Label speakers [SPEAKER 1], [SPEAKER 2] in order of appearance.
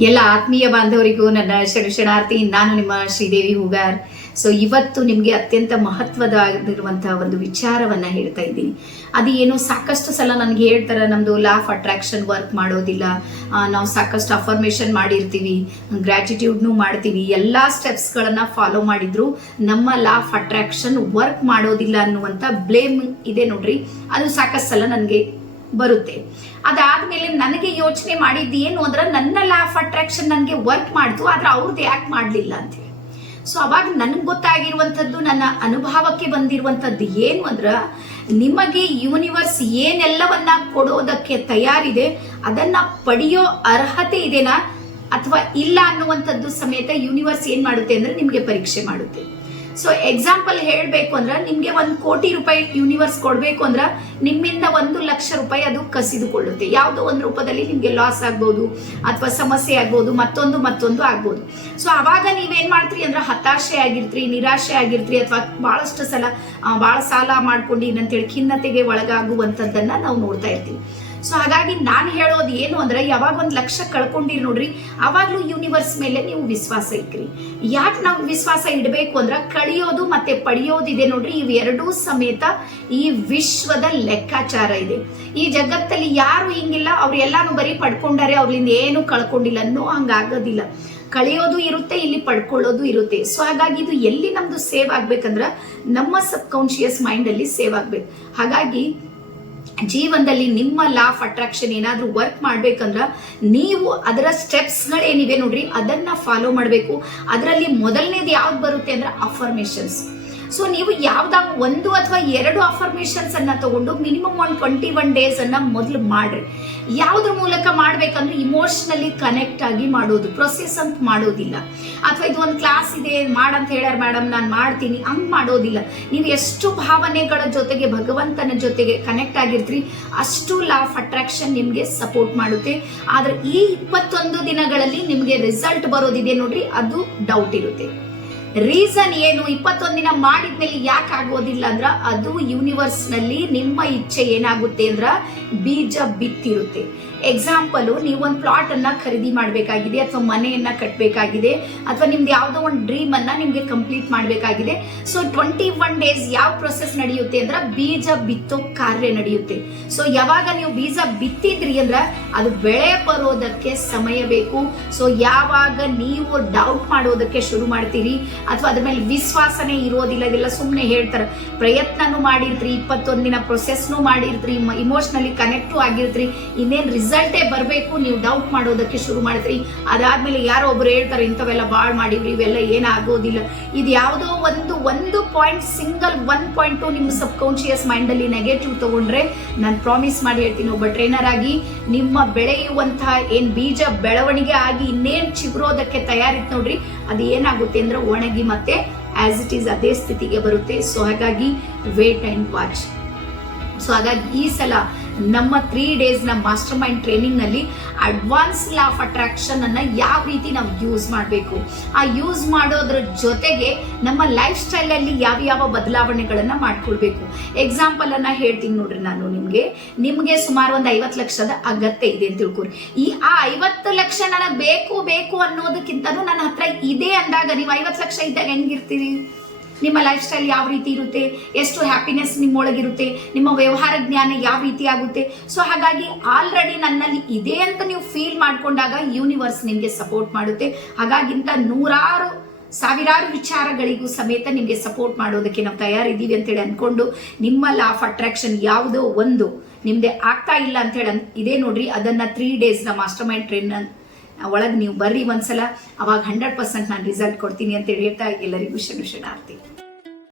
[SPEAKER 1] ಎಲ್ಲ ಆತ್ಮೀಯ ಬಾಂಧವರಿಗೂ ನನ್ನ ಶರಣಾರ್ಥಿ ನಾನು ನಿಮ್ಮ ಶ್ರೀದೇವಿ ಹೂಗಾರ್. ಸೊ ಇವತ್ತು ನಿಮಗೆ ಅತ್ಯಂತ ಮಹತ್ವದಾಗಿರುವಂತಹ ಒಂದು ವಿಚಾರವನ್ನ ಹೇಳ್ತಾ ಇದ್ದೀನಿ. ಅದು ಏನು, ಸಾಕಷ್ಟು ಸಲ ನನಗೆ ಹೇಳ್ತಾರೆ, ನಮ್ದು ಲಾಫ್ ಅಟ್ರಾಕ್ಷನ್ ವರ್ಕ್ ಮಾಡೋದಿಲ್ಲ. ನಾವು ಸಾಕಷ್ಟು ಅಫರ್ಮೇಷನ್ ಮಾಡಿರ್ತೀವಿ ಗ್ರ್ಯಾಟಿಟ್ಯೂಡ್ನು ಮಾಡ್ತೀವಿ. ಎಲ್ಲ ಸ್ಟೆಪ್ಸ್ಗಳನ್ನ ಫಾಲೋ ಮಾಡಿದ್ರು ನಮ್ಮ ಲಾಫ್ ಅಟ್ರಾಕ್ಷನ್ ವರ್ಕ್ ಮಾಡೋದಿಲ್ಲ ಅನ್ನುವಂಥ ಬ್ಲೇಮ್ ಇದೆ ನೋಡ್ರಿ. ಅದು ಸಾಕಷ್ಟು ಸಲ ನನಗೆ ಬರುತ್ತೆ. ಅದಾದ್ಮೇಲೆ ನನಗೆ ಯೋಚನೆ ಮಾಡಿದ್ದು ಏನು ಅಂದ್ರೆ ನನ್ನ ಲಾ ಆಫ್ ಅಟ್ರಾಕ್ಷನ್ ನನಗೆ ವರ್ಕ್ ಮಾಡ್ತು, ಆದ್ರೆ ಅವ್ರದ್ದು ಯಾಕೆ ಮಾಡಲಿಲ್ಲ ಅಂತ ಹೇಳಿ ಸೊ ಅವಾಗ ನನಗೆ ಗೊತ್ತಾಗಿರುವಂಥದ್ದು, ನನ್ನ ಅನುಭವಕ್ಕೆ ಬಂದಿರುವಂಥದ್ದು ಏನು ಅಂದ್ರೆ ನಿಮಗೆ ಯೂನಿವರ್ಸ್ ಏನೆಲ್ಲವನ್ನ ಕೊಡೋದಕ್ಕೆ ತಯಾರಿದೆ, ಅದನ್ನ ಪಡೆಯೋ ಅರ್ಹತೆ ಇದೆನಾ? ಅಥವಾ ಇಲ್ಲ ಅನ್ನುವಂಥದ್ದು ಸಮೇತ ಯೂನಿವರ್ಸ್ ಏನು ಮಾಡುತ್ತೆ ಅಂದ್ರೆ ನಿಮಗೆ ಪರೀಕ್ಷೆ ಮಾಡುತ್ತೆ. ಸೊ ಎಕ್ಸಾಂಪಲ್ ಹೇಳಬೇಕು ಅಂದ್ರೆ ನಿಮಗೆ ಒಂದು ಕೋಟಿ ರೂಪಾಯಿ ಯೂನಿವರ್ಸ್ ಕೊಡಬೇಕು ಅಂದ್ರೆ ನಿಮ್ಮಿಂದ ಒಂದು ಲಕ್ಷ ರೂಪಾಯಿ ಅದು ಕಸಿದುಕೊಳ್ಳುತ್ತೆ. ಯಾವುದೋ ಒಂದು ರೂಪದಲ್ಲಿ ನಿಮಗೆ ಲಾಸ್ ಆಗ್ಬೋದು, ಅಥವಾ ಸಮಸ್ಯೆ ಆಗ್ಬೋದು, ಮತ್ತೊಂದು ಮತ್ತೊಂದು ಆಗ್ಬೋದು. ಸೊ ಅವಾಗ ನೀವೇನು ಮಾಡ್ತೀರಿ ಅಂದ್ರೆ ಹತಾಶೆ ಆಗಿರ್ತೀರಿ, ನಿರಾಶೆ ಆಗಿರ್ತೀರಿ, ಅಥವಾ ಬಹಳಷ್ಟು ಸಲ ಭಾಳ ಸಾಲ ಮಾಡ್ಕೊಂಡು ಏನಂತೇಳಿ ಖಿನ್ನತೆಗೆ ಒಳಗಾಗುವಂಥದ್ದನ್ನು ನಾವು ನೋಡ್ತಾ ಇರ್ತೀವಿ. ಸೊ ಹಾಗಾಗಿ ನಾನು ಹೇಳೋದು ಏನು ಅಂದ್ರೆ, ಯಾವಾಗ ಒಂದು ಲಕ್ಷ ಕಳ್ಕೊಂಡಿರಿ ನೋಡ್ರಿ, ಅವಾಗಲೂ ಯೂನಿವರ್ಸ್ ಮೇಲೆ ನೀವು ವಿಶ್ವಾಸ ಇಕ್ರಿ. ಯಾಕೆ ನಾವು ವಿಶ್ವಾಸ ಇಡಬೇಕು ಅಂದ್ರೆ, ಕಳಿಯೋದು ಮತ್ತೆ ಪಡೆಯೋದಿದೆ ನೋಡ್ರಿ ಇವೆರಡೂ ಸಮೇತ ಈ ವಿಶ್ವದ ಲೆಕ್ಕಾಚಾರ ಇದೆ. ಈ ಜಗತ್ತಲ್ಲಿ ಯಾರು ಹಿಂಗಿಲ್ಲ, ಅವ್ರು ಎಲ್ಲಾನು ಬರೀ ಪಡ್ಕೊಂಡಾರೆ ಅವ್ರಿಂದ ಏನು ಕಳ್ಕೊಂಡಿಲ್ಲ ಅನ್ನೋ ಹಂಗಾಗೋದಿಲ್ಲ. ಕಳೆಯೋದು ಇರುತ್ತೆ, ಇಲ್ಲಿ ಪಡ್ಕೊಳ್ಳೋದು ಇರುತ್ತೆ. ಸೊ ಹಾಗಾಗಿ ಇದು ಎಲ್ಲಿ ನಮ್ದು ಸೇವ್ ಆಗ್ಬೇಕಂದ್ರ, ನಮ್ಮ ಸಬ್ ಕಾನ್ಶಿಯಸ್ ಮೈಂಡ್ ಅಲ್ಲಿ ಸೇವ್ ಆಗ್ಬೇಕು. ಹಾಗಾಗಿ ಜೀವನದಲ್ಲಿ ನಿಮ್ಮ ಲಾ ಆಫ್ ಅಟ್ರಾಕ್ಷನ್ ಏನಾದರೂ ವರ್ಕ್ ಮಾಡ್ಬೇಕಂದ್ರೆ ನೀವು ಅದರ ಸ್ಟೆಪ್ಸ್ಗಳೇನಿವೆ ನೋಡ್ರಿ, ಅದನ್ನ ಫಾಲೋ ಮಾಡಬೇಕು. ಅದರಲ್ಲಿ ಮೊದಲನೇದು ಯಾವ್ದು ಬರುತ್ತೆ ಅಂದ್ರೆ ಅಫರ್ಮೇಷನ್ಸ್ ಸೊ ನೀವು ಯಾವ್ದಾಗ ಒಂದು ಅಥವಾ ಎರಡು ಅಫರ್ಮೇಷನ್ಸ್ ಅನ್ನ ತಗೊಂಡು ಮಿನಿಮಮ್ ಒಂದು ಟ್ವೆಂಟಿ ಒನ್ ಡೇಸ್ ಅನ್ನ ಮೊದಲು ಮಾಡ್ರಿ. ಯಾವ್ದ್ರ ಮೂಲಕ ಮಾಡ್ಬೇಕಂದ್ರೆ ಇಮೋಷನಲಿ ಕನೆಕ್ಟ್ ಆಗಿ ಮಾಡೋದು ಪ್ರೊಸೆಸ್ ಅಂತ ಮಾಡೋದಿಲ್ಲ. ಅಥವಾ ಇದು ಒಂದು ಕ್ಲಾಸ್ ಇದೆ, ಮಾಡಂತ ಹೇಳ್ಯಾರ ಮೇಡಮ್ ನಾನು ಮಾಡ್ತೀನಿ, ಹಂಗ್ ಮಾಡೋದಿಲ್ಲ. ನೀವು ಎಷ್ಟು ಭಾವನೆಗಳ ಜೊತೆಗೆ, ಭಗವಂತನ ಜೊತೆಗೆ ಕನೆಕ್ಟ್ ಆಗಿರ್ತೀರಿ, ಅಷ್ಟು ಲಾ ಆಫ್ ಅಟ್ರಾಕ್ಷನ್ ನಿಮಗೆ ಸಪೋರ್ಟ್ ಮಾಡುತ್ತೆ. ಆದ್ರೆ ಈ ಇಪ್ಪತ್ತೊಂದು ದಿನಗಳಲ್ಲಿ ನಿಮಗೆ ರಿಸಲ್ಟ್ ಬರೋದಿದೆ ನೋಡ್ರಿ, ಅದು ಡೌಟ್ ಇರುತ್ತೆ. ರೀಸನ್ ಏನು? ಇಪ್ಪತ್ತೊಂದು ದಿನ ಮಾಡಿದ್ಮೇಲೆ ಯಾಕೆ ಆಗೋದಿಲ್ಲ ಅಂದ್ರ ಅದು ಯೂನಿವರ್ಸ್ನಲ್ಲಿ ನಿಮ್ಮ ಇಚ್ಛೆ ಏನಾಗುತ್ತೆ ಅಂದ್ರ ಬೀಜ ಬಿತ್ತಿರುತ್ತೆ. ಎಕ್ಸಾಂಪಲ್ ನೀವೊಂದು ಪ್ಲಾಟ್ ಅನ್ನ ಖರೀದಿ ಮಾಡಬೇಕಾಗಿದೆ ಅಥವಾ ಮನೆಯನ್ನ ಕಟ್ಟಬೇಕಾಗಿದೆ ಅಥವಾ ನಿಮ್ದು ಯಾವುದೋ ಒಂದು ಡ್ರೀಮ್ ಅನ್ನ ನಿಮ್ಗೆ ಕಂಪ್ಲೀಟ್ ಮಾಡಬೇಕಾಗಿದೆ. ಸೊ ಟ್ವೆಂಟಿ ಒನ್ ಡೇಸ್ ಯಾವ ಪ್ರೊಸೆಸ್ ನಡೆಯುತ್ತೆ ಅಂದ್ರ ಬೀಜ ಬಿತ್ತೋ ಕಾರ್ಯ ನಡೆಯುತ್ತೆ. ಸೊ ಯಾವಾಗ ನೀವು ಬೀಜ ಬಿತ್ತಿದ್ರಿ ಅಂದ್ರ ಅದು ಬೆಳೆ ಬರೋದಕ್ಕೆ ಸಮಯ ಬೇಕು. ಸೊ ಯಾವಾಗ ನೀವು ಡೌಟ್ ಮಾಡೋದಕ್ಕೆ ಶುರು ಮಾಡ್ತೀರಿ ಅಥವಾ ಅದ್ರ ಮೇಲೆ ವಿಶ್ವಾಸನೇ ಇರೋದಿಲ್ಲ, ಇದೆಲ್ಲ ಸುಮ್ಮನೆ ಹೇಳ್ತಾರೆ. ಪ್ರಯತ್ನನೂ ಮಾಡಿರ್ತೀರಿ ಇಪ್ಪತ್ತೊಂದು ದಿನ ಪ್ರೊಸೆಸ್ನೂ ಮಾಡಿರ್ತೀರಿ ಇಮೋಷ್ನಲಿ ಕನೆಕ್ಟು ಆಗಿರ್ತೀರಿ. ಇನ್ನೇನು ರಿಸಲ್ಟೇ ಬರಬೇಕು, ನೀವು ಡೌಟ್ ಮಾಡೋದಕ್ಕೆ ಶುರು ಮಾಡಿದ್ರಿ ಅದಾದ್ಮೇಲೆ ಯಾರೋ ಒಬ್ರು ಹೇಳ್ತಾರೆ, ಇಂಥವೆಲ್ಲ ಭಾಳ ಮಾಡಿವ್ರಿ, ಇವೆಲ್ಲ ಏನಾಗೋದಿಲ್ಲ. ಇದು ಯಾವುದೋ ಒಂದು ಒಂದು point single one point to ನಿಮ್ಮ ಸಬ್ ಕಾನ್ಶಿಯಸ್ ಮೈಂಡಲ್ಲಿ ನೆಗೆಟಿವ್ ತಗೊಂಡ್ರೆ, ನಾನು ಪ್ರಾಮಿಸ್ ಮಾಡಿ ಹೇಳ್ತೀನಿ, ಒಬ್ಬ ಟ್ರೈನರ್ ಆಗಿ ನಿಮ್ಮ ಬೆಳೆಯುವಂತಹ ಏನು ಬೀಜ ಬೆಳವಣಿಗೆ ಆಗಿ ಇನ್ನೇನು ಚಿಗುರೋದಕ್ಕೆ ತಯಾರಿತ್ತು ನೋಡ್ರಿ ಅದು ಏನಾಗುತ್ತೆ ಅಂದ್ರೆ ಒಣಗಿ ಮತ್ತೆ ಆಸ್ ಇಟ್ ಈಸ್ ಅದೇ ಸ್ಥಿತಿಗೆ ಬರುತ್ತೆ. ಸೊ ಹಾಗಾಗಿ ವೇಟ್ ಅಂಡ್ ವಾಚ್ ಸೊ ಹಾಗಾಗಿ ಈ ಸಲ ನಮ್ಮ ತ್ರೀ ಡೇಸ್ನ ಮಾಸ್ಟರ್ ಮೈಂಡ್ ಟ್ರೈನಿಂಗ್ನಲ್ಲಿ ಅಡ್ವಾನ್ಸ್ ಲಾ ಆಫ್ ಅಟ್ರಾಕ್ಷನ್ ಅನ್ನ ಯಾವ ರೀತಿ ನಾವು ಯೂಸ್ ಮಾಡಬೇಕು? ಆ ಯೂಸ್ ಮಾಡೋದ್ರ ಜೊತೆಗೆ ನಮ್ಮ ಲೈಫ್ ಸ್ಟೈಲ್ ಅಲ್ಲಿ ಯಾವ ಯಾವ ಬದಲಾವಣೆಗಳನ್ನು ಮಾಡ್ಕೊಳ್ಬೇಕು? ಎಕ್ಸಾಂಪಲನ್ನು ಹೇಳ್ತೀನಿ ನೋಡ್ರಿ ನಾನು ನಿಮಗೆ. ನಿಮಗೆ ಸುಮಾರು ಒಂದು ಐವತ್ತು ಲಕ್ಷದ ಅಗತ್ಯ ಇದೆ ಅಂತ ತಿಳ್ಕೊರಿ ಈ ಆ ಐವತ್ತು ಲಕ್ಷ ನನಗೆ ಬೇಕು ಬೇಕು ಅನ್ನೋದಕ್ಕಿಂತನೂ ನನ್ನ ಹತ್ರ ಇದೆ ಅಂದಾಗ ನೀವು ಐವತ್ತು ಲಕ್ಷ ಇದ್ದಾಗ ಹೆಂಗಿರ್ತೀರಿ ನಿಮ್ಮ ಲೈಫ್ ಸ್ಟೈಲ್ ಯಾವ ರೀತಿ ಇರುತ್ತೆ? ಎಷ್ಟು ಹ್ಯಾಪಿನೆಸ್ ನಿಮ್ಮೊಳಗಿರುತ್ತೆ? ನಿಮ್ಮ ವ್ಯವಹಾರ ಜ್ಞಾನ ಯಾವ ರೀತಿ ಆಗುತ್ತೆ? ಸೊ ಹಾಗಾಗಿ ಆಲ್ರೆಡಿ ನನ್ನಲ್ಲಿ ಇದೆ ಅಂತ ನೀವು ಫೀಲ್ ಮಾಡ್ಕೊಂಡಾಗ ಯೂನಿವರ್ಸ್ ನಿಮಗೆ ಸಪೋರ್ಟ್ ಮಾಡುತ್ತೆ. ಹಾಗಾಗಿಂತ ನೂರಾರು, ಸಾವಿರಾರು ವಿಚಾರಗಳಿಗೂ ಸಮೇತ ನಿಮಗೆ ಸಪೋರ್ಟ್ ಮಾಡೋದಕ್ಕೆ ನಾವು ತಯಾರಿದ್ದೀವಿ ಅಂತೇಳಿ ಅಂದ್ಕೊಂಡು ನಿಮ್ಮ ಲಾ ಆಫ್ ಅಟ್ರಾಕ್ಷನ್ ಯಾವುದೋ ಒಂದು ನಿಮ್ದೆ ಆಗ್ತಾ ಇಲ್ಲ ಅಂತೇಳಿ ಇದೆ ನೋಡ್ರಿ. ಅದನ್ನ ತ್ರೀ ಡೇಸ್ನ ಮಾಸ್ಟರ್ ಮೈಂಡ್ ಟ್ರೈನ್ ಒಳಗೆ ನೀವು ಬರ್ರಿ ಒಂದ್ಸಲ, ಅವಾಗ ಹಂಡ್ರೆಡ್ ಪರ್ಸೆಂಟ್ ನಾನು ರಿಸಲ್ಟ್ ಕೊಡ್ತೀನಿ ಅಂತೇಳಿ ಹೇಳ್ತಾ ಎಲ್ಲರಿಗೂ ಶರಣು ಶರಣಾರ್ಥಿ.